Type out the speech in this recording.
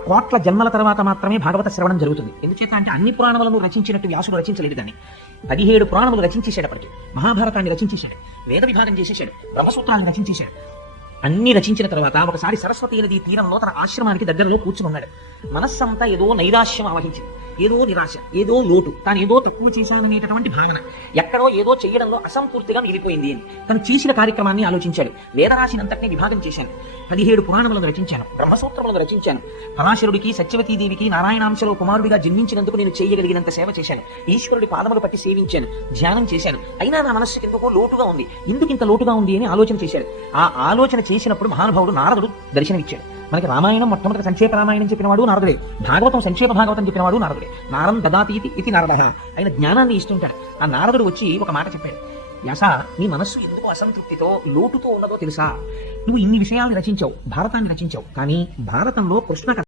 కోట్ల జన్మల తర్వాత మాత్రమే భాగవత శ్రవణం జరుగుతుంది. ఎందుచేత అంటే అన్ని పురాణములను రచించినట్టు వ్యాసుడు రచించలేదు దాన్ని. పదిహేడు పురాణములు రచించేశాడప్పటికి. మహాభారతాన్ని రచించేశాడు. వేద విభాగం చేసేశాడు. బ్రహ్మసూత్రాలను రచించేశాడు. అన్ని రచించిన తర్వాత ఒకసారి సరస్వతి నది తీరంలో తన ఆశ్రమానికి దగ్గరలో కూర్చున్నాడు మనస్సంతా ఏదో నైరాశ్యం ఆవహించింది. ఏదో నిరాశ ఏదో లోటు తాను ఏదో తక్కువ చేశాననేటటువంటి భావన ఎక్కడో ఏదో చేయడంలో అసంపూర్తిగా మిగిలిపోయింది. అని తను చేసిన కార్యక్రమాన్ని ఆలోచించాడు. వేదరాశినంతటిని విభాగం చేశాను. పదిహేడు పురాణములను రచించాను. బ్రహ్మసూత్రములను రచించాను. పరాశరుడికి సత్యవతీదేవికి నారాయణాంశలో కుమారుడిగా జన్మించినందుకు నేను చేయగలిగినంత సేవ చేశాను. ఈశ్వరుడి పాదములు పట్టి సేవించాను. ధ్యానం చేశాను. అయినా నా మనస్సుకి ఎందుకో లోటుగా ఉంది. ఎందుకు ఇంత లోటుగా ఉంది అని ఆలోచన చేశాడు. ఆ ఆలోచన చేసినప్పుడు మహానుభావుడు నారదుడు దర్శనమిచ్చాడు. మనకి రామాయణం మొట్టమొదటి సంక్షేప రామాయణం చెప్పినవాడు నారదుడే. భాగవతం సంక్షేప భాగవతం చెప్పినవాడు నారదుడే. నారం దదాతి ఇది నారద. ఆయన జ్ఞానాన్ని ఇస్తుంటాడు ఆ నారదుడు వచ్చి ఒక మాట చెప్పాడు. వ్యాస నీ మనస్సు ఎందుకు అసంతృప్తితో లోటుతో ఉన్నదో తెలుసా? నువ్వు ఇన్ని విషయాల్ని రచించావు భారతాన్ని రచించావు. కానీ భారతంలో కృష్ణ